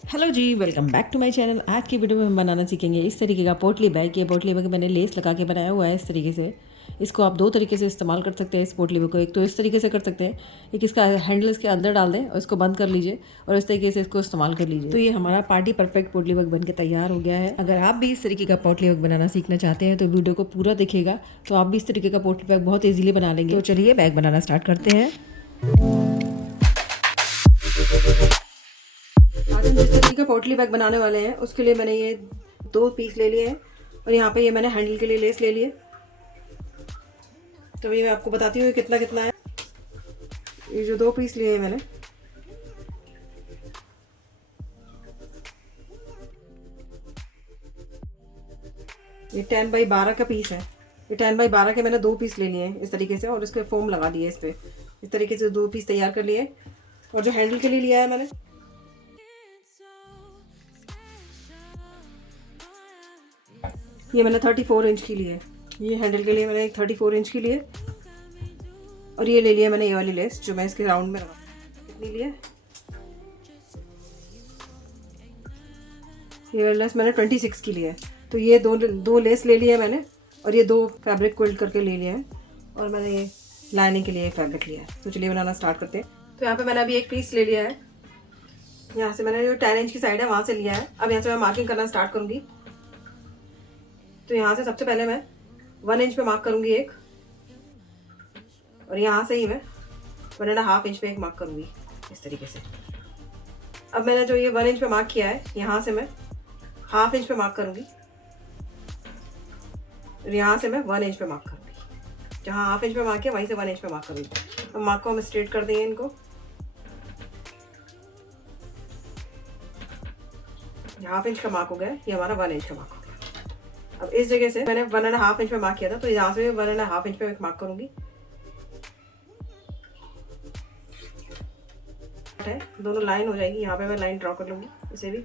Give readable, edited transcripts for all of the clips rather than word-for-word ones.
Hello जी, welcome back to my channel. आज की वीडियो में हम बनाना सीखेंगे इस तरीके का पोटली बैग। ये पोटली बैग मैंने लेस लगा के बनाया हुआ है इस तरीके से। इसको आप दो तरीके से इस्तेमाल कर सकते हैं इस पोटली बैग को। एक तो इस तरीके से कर सकते हैं, एक इसका हैंडल इसके अंदर डाल दें और इसको बंद कर लीजिए और इस तरीके से इसको इस्तेमाल कर लीजिए। तो ये हमारा पार्टी परफेक्ट पोटली बैग बन के तैयार हो गया है। अगर आप भी इस तरीके का पोटली बैग बनाना सीखना चाहते हैं तो वीडियो को पूरा देखिएगा, तो आप भी इस तरीके का पोटली बैग बहुत ईजिली बना लेंगे। तो चलिए बैग बनाना स्टार्ट करते हैं। आज हम जिस तरीके का पोटली बैग बनाने वाले हैं उसके लिए मैंने ये 2 पीस ले लिए हैं और यहाँ पे ये मैंने हैंडल के लिए लेस ले लिए। तो ये मैं आपको बताती हूँ कितना कितना है। ये जो 2 पीस लिए हैं मैंने, ये 10 बाई 12 का पीस है। ये 10 बाई 12 के मैंने 2 पीस ले लिए हैं इस तरीके से और इसके फोम लगा दिए इस पर। इस तरीके से 2 पीस तैयार कर लिए। और जो हैंडल के लिए लिया है मैंने, ये मैंने 34 इंच की ली है। ये हैंडल के लिए मैंने एक 34 इंच की ली है। और ये ले लिया मैंने ये वाली लेस जो मैं इसके राउंड में लगा। कितनी ली है? ये वाली लेस मैंने 26 की ली है। तो ये दो लेस ले लिया है मैंने और ये 2 फैब्रिक क्विल्ट करके ले लिए हैं और मैंने ये लाइनिंग के लिए फैब्रिक लिया है। तो चलिए बनाना स्टार्ट करते हैं। तो यहाँ पे मैंने अभी एक पीस ले लिया है। यहाँ से मैंने जो 10 इंच की साइड है वहाँ से लिया है। अब यहाँ से मैं मार्किंग करना स्टार्ट करूँगी। तो यहाँ से सबसे पहले मैं 1 इंच पे मार्क करूँगी एक, और यहाँ से ही मैं 1.5 इंच पे एक मार्क करूँगी इस तरीके से। अब मैंने जो ये 1 इंच पे मार्क किया है यहाँ से मैं 1/2 इंच पे मार्क करूँगी और यहाँ से मैं 1 इंच पे मार्क करूँगी। जहाँ 1/2 इंच पे मार्क किया वहीं से 1 इंच पे मार्क करूँगी। अब मार्क को हम स्ट्रेट कर देंगे इनको। ये 1/2 इंच का मार्क हो गया, ये हमारा 1 इंच का मार्क हो गया। अब इस जगह से मैंने 1.5 इंच पे मार्क किया था, तो यहाँ से 1.5 इंच पे एक मार्क करूँगी। है दोनों लाइन हो जाएगी। यहाँ पे मैं लाइन ड्रॉ कर लूँगी इसे भी।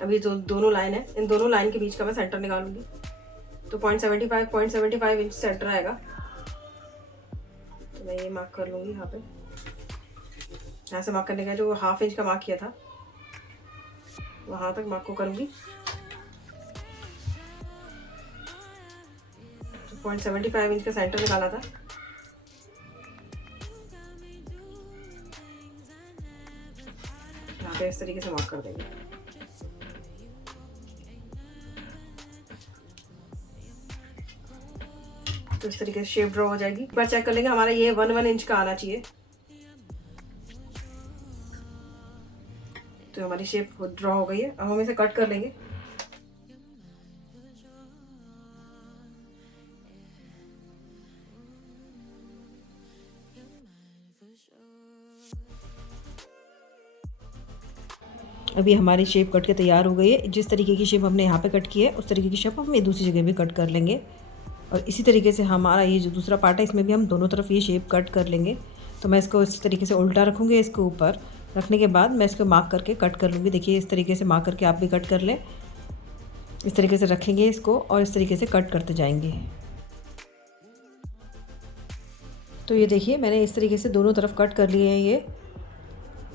अभी जो दोनों लाइन है, इन दोनों लाइन के बीच का मैं सेंटर निकालूंगी। तो 0.75 इंच सेंटर आएगा। तो मैं ये मार्क कर लूँगी यहाँ पे। यहाँ से मार्क करने का जो 1/2 इंच का मार्क किया था वहाँ तक मार्क को करूँगी। तो 0.75 इंच का सेंटर निकाला था। यहाँ पे इस तरीके से मार्क कर देंगे। तो इस तरीके से शेप ड्रॉ हो जाएगी। एक बार चेक कर लेंगे, हमारा ये 1 इंच का आना चाहिए। तो हमारी शेप ड्रॉ हो गई है। अब हम इसे कट कर लेंगे। अभी हमारी शेप कट के तैयार हो गई है। जिस तरीके की शेप हमने यहाँ पे कट की है उस तरीके की शेप हम ये दूसरी जगह भी कट कर लेंगे। और इसी तरीके से हमारा ये जो दूसरा पार्ट है इसमें भी हम दोनों तरफ ये शेप कट कर लेंगे। तो मैं इसको इस तरीके से उल्टा रखूँगी। इसके ऊपर रखने के बाद मैं इसको मार्क करके कट कर लूँगी। देखिए इस तरीके से मार्क करके आप भी कट कर लें। इस तरीके से रखेंगे इसको और इस तरीके से कट करते जाएंगे। तो ये देखिए मैंने इस तरीके से दोनों तरफ कट कर लिए हैं ये।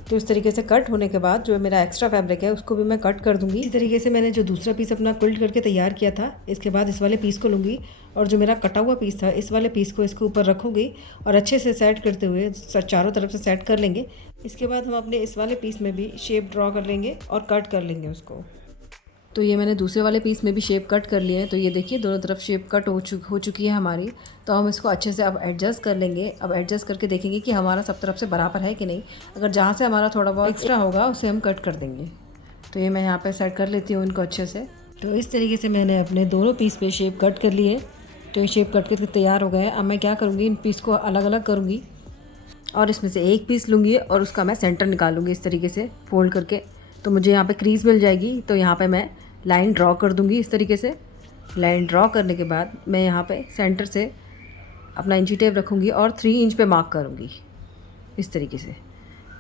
तो इस तरीके से कट होने के बाद जो मेरा एक्स्ट्रा फैब्रिक है उसको भी मैं कट कर दूंगी। इस तरीके से मैंने जो दूसरा पीस अपना क्विल्ट करके तैयार किया था, इसके बाद इस वाले पीस को लूँगी और जो मेरा कटा हुआ पीस था इस वाले पीस को इसके ऊपर रखूँगी और अच्छे से सेट करते हुए चारों तरफ से सेट कर लेंगे। इसके बाद हम अपने इस वाले पीस में भी शेप ड्रॉ कर लेंगे और कट कर लेंगे उसको। तो ये मैंने दूसरे वाले पीस में भी शेप कट कर लिए हैं। तो ये देखिए दोनों तरफ शेप कट हो चुकी है हमारी। तो हम इसको अच्छे से अब एडजस्ट कर लेंगे। अब एडजस्ट करके देखेंगे कि हमारा सब तरफ से बराबर है कि नहीं। अगर जहाँ से हमारा थोड़ा बहुत एक्स्ट्रा होगा उसे हम कट कर देंगे। तो ये मैं यहाँ पे सेट कर लेती हूँ इनको अच्छे से। तो इस तरीके से मैंने अपने दोनों पीस पे शेप कट कर लिए। तो ये शेप कट करके तैयार हो गए। अब मैं क्या करूँगी, इन पीस को अलग अलग करूँगी और इसमें से एक पीस लूँगी और उसका मैं सेंटर निकालूँगी इस तरीके से फोल्ड करके। तो मुझे यहाँ पे क्रीज मिल जाएगी। तो यहाँ पे मैं लाइन ड्रॉ कर दूँगी इस तरीके से। लाइन ड्रॉ करने के बाद मैं यहाँ पे सेंटर से अपना इंची टेप रखूँगी और 3 इंच पे मार्क करूँगी इस तरीके से।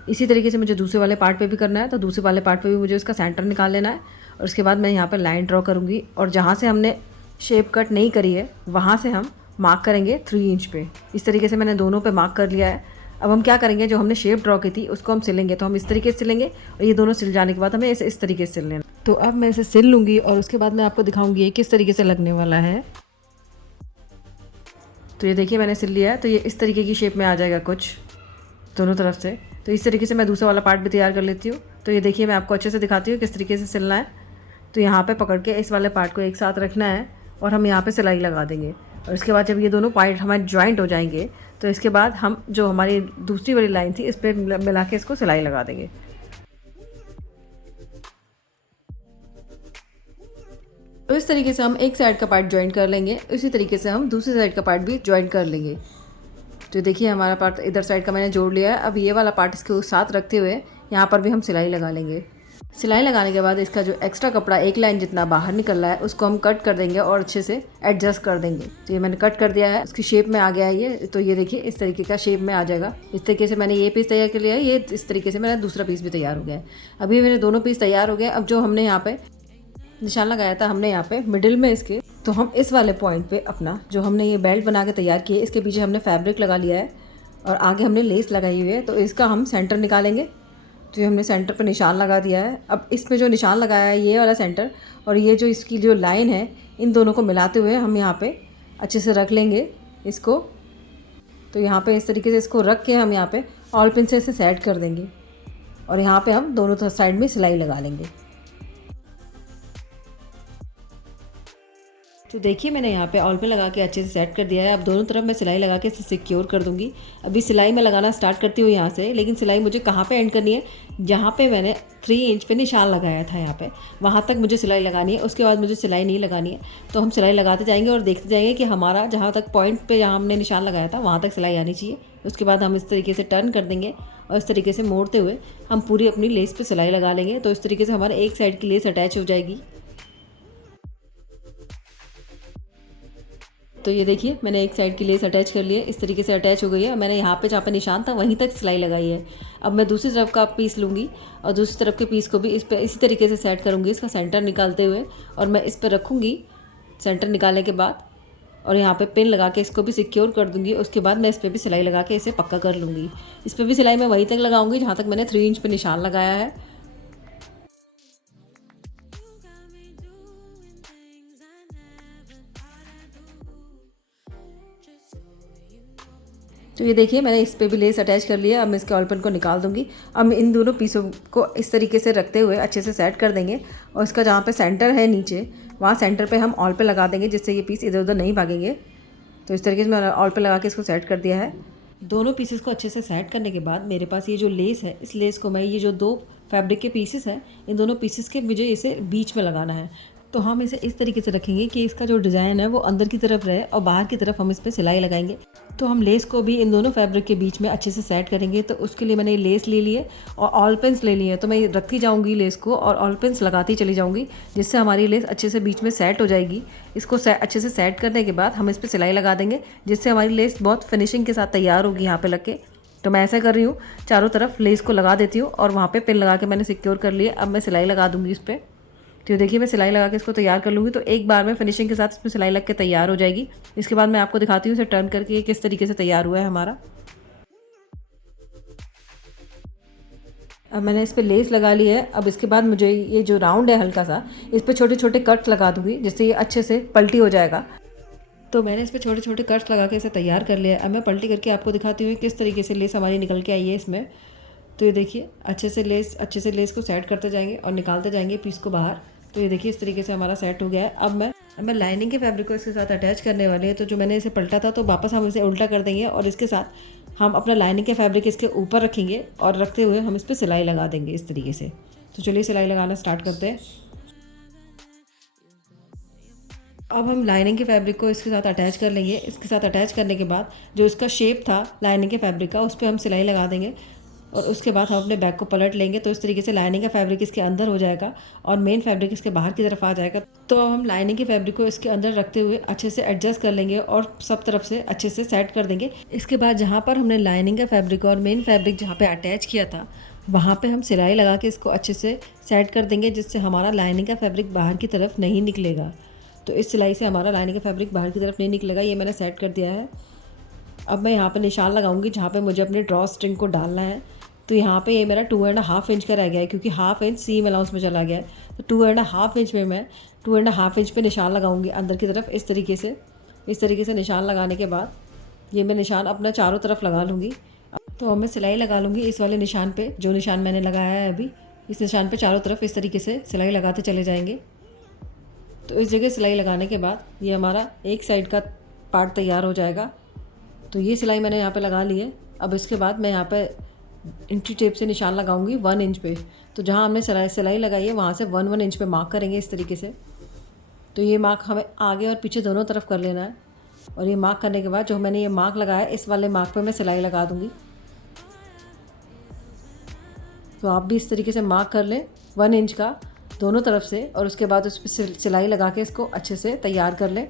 इसी तरीके से मुझे दूसरे वाले पार्ट पे भी करना है। तो दूसरे वाले पार्ट पे भी मुझे उसका सेंटर निकाल लेना है और उसके बाद मैं यहाँ पर लाइन ड्रॉ करूँगी और जहाँ से हमने शेप कट नहीं करी है वहाँ से हम मार्क करेंगे 3 इंच पे। इस तरीके से मैंने दोनों पे मार्क कर लिया है। अब हम क्या करेंगे, जो हमने शेप ड्रॉ की थी उसको हम सिलेंगे। तो हम इस तरीके से सिलेंगे और ये दोनों सिल जाने के बाद हमें इसे इस तरीके से सिल लेना। तो अब मैं इसे सिल लूँगी और उसके बाद मैं आपको दिखाऊंगी ये किस तरीके से लगने वाला है। तो ये देखिए मैंने सिल लिया है। तो ये इस तरीके की शेप में आ जाएगा कुछ दोनों तरफ से। तो इस तरीके से मैं दूसरा वाला पार्ट भी तैयार कर लेती हूँ। तो ये देखिए मैं आपको अच्छे से दिखाती हूँ किस तरीके से सिलना है। तो यहाँ पे पकड़ के इस वाले पार्ट को एक साथ रखना है और हम यहाँ पे सिलाई लगा देंगे। और इसके बाद जब ये दोनों पार्ट हमारे जॉइंट हो जाएंगे तो इसके बाद हम जो हमारी दूसरी वाली लाइन थी इस पर मिला के इसको सिलाई लगा देंगे। तो इस तरीके से हम एक साइड का पार्ट जॉइंट कर लेंगे, इसी तरीके से हम दूसरी साइड का पार्ट भी जॉइंट कर लेंगे। तो देखिए हमारा पार्ट इधर साइड का मैंने जोड़ लिया है। अब ये वाला पार्ट इसके साथ रखते हुए यहाँ पर भी हम सिलाई लगा लेंगे। सिलाई लगाने के बाद इसका जो एक्स्ट्रा कपड़ा एक लाइन जितना बाहर निकल रहा है उसको हम कट कर देंगे और अच्छे से एडजस्ट कर देंगे। तो ये मैंने कट कर दिया है, उसकी शेप में आ गया है ये। तो ये देखिए इस तरीके का शेप में आ जाएगा। इस तरीके से मैंने ये पीस तैयार कर लिया है। ये इस तरीके से मेरा दूसरा पीस भी तैयार हो गया है। अभी मेरे दोनों पीस तैयार हो गए। अब जो हमने यहाँ पे निशान लगाया था हमने यहाँ पे मिडिल में इसके, तो हम इस वाले पॉइंट पे अपना जो हमने ये बेल्ट बना के तैयार किए इसके पीछे हमने फैब्रिक लगा लिया है और आगे हमने लेस लगाई हुई है। तो इसका हम सेंटर निकालेंगे। तो ये हमने सेंटर पे निशान लगा दिया है। अब इसमें जो निशान लगाया है ये वाला सेंटर और ये जो इसकी जो लाइन है इन दोनों को मिलाते हुए हम यहाँ पे अच्छे से रख लेंगे इसको। तो यहाँ पे इस तरीके से इसको रख के हम यहाँ पे ऑल पिन से इसे सेट कर देंगे और यहाँ पे हम दोनों साइड में सिलाई लगा लेंगे। तो देखिए मैंने यहाँ पे ऑल पे लगा के अच्छे से सेट कर दिया है। अब दोनों तरफ मैं सिलाई लगा के इसे सिक्योर कर दूँगी। अभी सिलाई मैं लगाना स्टार्ट करती हूँ यहाँ से, लेकिन सिलाई मुझे कहाँ पे एंड करनी है, जहाँ पे मैंने 3 इंच पे निशान लगाया था यहाँ पे, वहाँ तक मुझे सिलाई लगानी है। उसके बाद मुझे सिलाई नहीं लगानी है। तो हम सिलाई लगाते जाएंगे और देखते जाएंगे कि हमारा जहाँ तक पॉइंट पर जहाँ हमने निशान लगाया था वहाँ तक सिलाई आनी चाहिए। उसके बाद हम इस तरीके से टर्न कर देंगे और इस तरीके से मोड़ते हुए हम पूरी अपनी लेस पर सिलाई लगा लेंगे। तो इस तरीके से हमारे एक साइड की लेस अटैच हो जाएगी। तो ये देखिए मैंने एक साइड की लेस अटैच कर ली है, इस तरीके से अटैच हो गई है। मैंने यहाँ पे जहाँ पे निशान था वहीं तक सिलाई लगाई है। अब मैं दूसरी तरफ का पीस लूँगी और दूसरी तरफ के पीस को भी इस पर इसी तरीके से सेट करूँगी, इसका सेंटर निकालते हुए। और मैं इस पर रखूँगी सेंटर निकालने के बाद और यहाँ पे पिन लगा के इसको भी सिक्योर कर दूँगी। उसके बाद मैं इस पर भी सिलाई लगा के इसे पक्का कर लूँगी। इस पर भी सिलाई मैं वहीं तक लगाऊँगी जहाँ तक मैंने 3 इंच पर निशान लगाया है। तो ये देखिए मैंने इस पर भी लेस अटैच कर लिया। अब मैं इसके ऑल पिन को निकाल दूंगी। अब इन दोनों पीसों को इस तरीके से रखते हुए अच्छे से सेट कर देंगे और इसका जहाँ पे सेंटर है नीचे वहाँ सेंटर पे हम ऑल पे लगा देंगे, जिससे ये पीस इधर उधर नहीं भागेंगे। तो इस तरीके से मैंने ऑल पे लगा के इसको सेट कर दिया है। दोनों पीसेस को अच्छे से सेट करने के बाद मेरे पास ये जो लेस है, इस लेस को मैं ये जो 2 फैब्रिक के पीसेस हैं इन दोनों पीसेस के मुझे इसे बीच में लगाना है। तो हम इसे इस तरीके से रखेंगे कि इसका जो डिज़ाइन है वो अंदर की तरफ रहे और बाहर की तरफ हम इस पर सिलाई लगाएंगे। तो हम लेस को भी इन दोनों फैब्रिक के बीच में अच्छे से सेट करेंगे। तो उसके लिए मैंने लेस ले ली है और ऑल पिन्स ले ली है। तो मैं रखती जाऊंगी लेस को और ऑल पिन्स लगाती चली जाऊंगी, जिससे हमारी लेस अच्छे से बीच में सेट हो जाएगी। इसको अच्छे से सेट करने के बाद हम इस पर सिलाई लगा देंगे, जिससे हमारी लेस बहुत फिनिशिंग के साथ तैयार होगी यहाँ पर लग के। तो मैं ऐसा कर रही हूँ, चारों तरफ लेस को लगा देती हूँ और वहाँ पर पिन लगा के मैंने सिक्योर कर लिया। अब मैं सिलाई लगा दूँगी इस पर। तो देखिए मैं सिलाई लगा के इसको तैयार कर लूँगी। तो एक बार में फिनिशिंग के साथ इसमें सिलाई लग के तैयार हो जाएगी। इसके बाद मैं आपको दिखाती हूँ इसे टर्न करके किस तरीके से तैयार हुआ है हमारा। अब मैंने इस पर लेस लगा ली है। अब इसके बाद मुझे ये जो राउंड है हल्का सा, इस पर छोटे छोटे कट्स लगा दूँगी, जिससे ये अच्छे से पलटी हो जाएगा। तो मैंने इस पर छोटे छोटे कट्स लगा के इसे तैयार कर लिया है। अब मैं पलटी करके आपको दिखाती हूँ किस तरीके से लेस हमारी निकल के आई है इसमें। तो ये देखिए अच्छे से लेस को सेट करते जाएंगे और निकालते जाएंगे पीस को बाहर। तो ये देखिए इस तरीके से हमारा सेट हो गया है। अब मैं लाइनिंग के फैब्रिक को इसके साथ अटैच करने वाली है। तो जो मैंने इसे पलटा था तो वापस हम इसे उल्टा कर देंगे और इसके साथ हम अपना लाइनिंग के फैब्रिक इसके ऊपर रखेंगे और रखते हुए हम इस पर सिलाई लगा देंगे इस तरीके से। तो चलिए सिलाई लगाना स्टार्ट करते हैं। अब हम लाइनिंग के फैब्रिक को इसके साथ अटैच कर लेंगे। इसके साथ अटैच करने के बाद जो इसका शेप था लाइनिंग के फैब्रिक का, उस पर हम सिलाई लगा देंगे और उसके बाद हम अपने बैक को पलट लेंगे। तो इस तरीके से लाइनिंग का फैब्रिक इसके अंदर हो जाएगा और मेन फैब्रिक इसके बाहर की तरफ आ जाएगा। तो हम लाइनिंग के फैब्रिक को इसके अंदर रखते हुए अच्छे से एडजस्ट कर लेंगे और सब तरफ से अच्छे से सेट कर देंगे। इसके बाद जहाँ पर हमने लाइनिंग का फैब्रिक और मेन फैब्रिक जहाँ पर अटैच किया था वहाँ पे हम सिलाई लगा के इसको अच्छे से सेट कर देंगे, जिससे हमारा लाइनिंग का फैब्रिक बाहर की तरफ नहीं निकलेगा। तो इस सिलाई से हमारा लाइनिंग का फैब्रिक बाहर की तरफ नहीं निकलेगा। ये मैंने सेट कर दिया है। अब मैं यहाँ पे निशान लगाऊंगी जहाँ पे मुझे अपने ड्रॉ स्ट्रिंग को डालना है। तो यहाँ पे ये मेरा 2.5 इंच का रह गया है, क्योंकि हाफ इंच सीम अलाउंस में चला गया है। तो 2.5 इंच में मैं 2.5 इंच पे निशान लगाऊंगी अंदर की तरफ, इस तरीके से निशान लगाने के बाद ये मैं निशान अपना चारों तरफ लगा लूँगी। तो अब मैं सिलाई लगा लूँगी इस वाले निशान पे, जो निशान मैंने लगाया है अभी। इस निशान पे चारों तरफ इस तरीके से सिलाई लगाते चले जाएंगे। तो इस जगह सिलाई लगाने के बाद ये हमारा एक साइड का पार्ट तैयार हो जाएगा। तो ये सिलाई मैंने यहाँ पे लगा ली है। अब इसके बाद मैं यहाँ पे इंची टेप से निशान लगाऊंगी 1 इंच पे। तो जहाँ हमने सिलाई लगाई है वहाँ से 1 इंच पे मार्क करेंगे इस तरीके से। तो ये मार्क हमें आगे और पीछे दोनों तरफ कर लेना है। और ये मार्क करने के बाद जो मैंने ये मार्क लगाया इस वाले मार्क पे मैं सिलाई लगा दूँगी। तो आप भी इस तरीके से मार्क कर लें 1 इंच का दोनों तरफ से, और उसके बाद उस पर सिलाई लगा के इसको अच्छे से तैयार कर लें।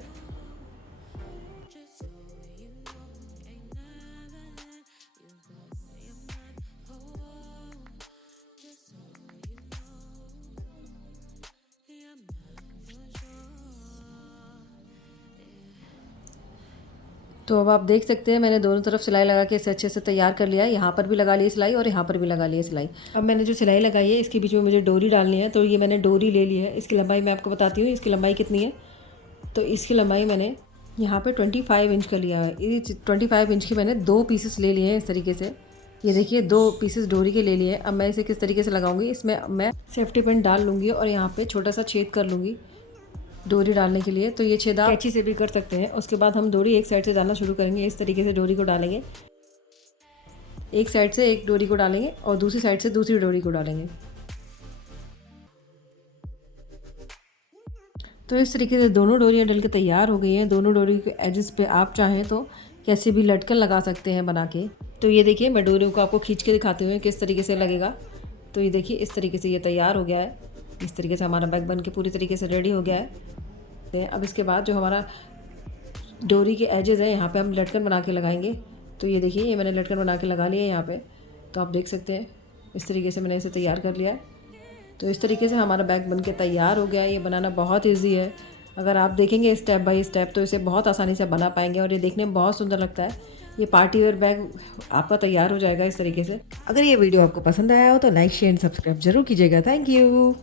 तो अब आप देख सकते हैं मैंने दोनों तरफ सिलाई लगा के इसे अच्छे से तैयार कर लिया है। यहाँ पर भी लगा ली सिलाई और यहाँ पर भी लगा ली है सिलाई। अब मैंने जो सिलाई लगाई है इसके बीच में मुझे डोरी डालनी है। तो ये मैंने डोरी ले ली है। इसकी लंबाई मैं आपको बताती हूँ, इसकी लंबाई कितनी है। तो इसकी लंबाई मैंने यहाँ पर 25 इंच का लिया है। ये 25 इंच की मैंने 2 पीसेस ले लिए हैं इस तरीके से। ये देखिए 2 पीसेस डोरी के ले लिए हैं। अब मैं इसे किस तरीके से लगाऊंगी, इसमें मैं सेफ्टी पिन डाल लूँगी और यहाँ पे छोटा सा छेद कर लूँगी डोरी डालने के लिए। तो ये छेद आप कैंची से भी कर सकते हैं। उसके बाद हम डोरी एक साइड से डालना शुरू करेंगे। इस तरीके से डोरी को डालेंगे, एक साइड से एक डोरी को डालेंगे और दूसरी साइड से दूसरी डोरी को डालेंगे। तो इस तरीके से दोनों डोरियाँ डल के तैयार हो गई हैं। दोनों डोरी के एजेस पे आप चाहें तो कैसे भी लटकन लगा सकते हैं बना के। तो ये देखिए मैं डोरियों को आपको खींच के दिखाती हूँ किस तरीके से लगेगा। तो ये देखिए इस तरीके से ये तैयार हो गया है। इस तरीके से हमारा बैग बन के पूरी तरीके से रेडी हो गया है। अब इसके बाद जो हमारा डोरी के एजेस है यहाँ पे हम लटकन बना के लगाएंगे। तो ये देखिए ये मैंने लटकन बना के लगा लिया है यहाँ पे। तो आप देख सकते हैं इस तरीके से मैंने इसे तैयार कर लिया है। तो इस तरीके से हमारा बैग बन के तैयार हो गया है। ये बनाना बहुत ईजी है। अगर आप देखेंगे स्टेप बाय स्टेप तो इसे बहुत आसानी से बना पाएंगे और ये देखने में बहुत सुंदर लगता है। ये पार्टी वेयर बैग आपका तैयार हो जाएगा इस तरीके से। अगर ये वीडियो आपको पसंद आया हो तो लाइक शेयर एंड सब्सक्राइब जरूर कीजिएगा। Thank you.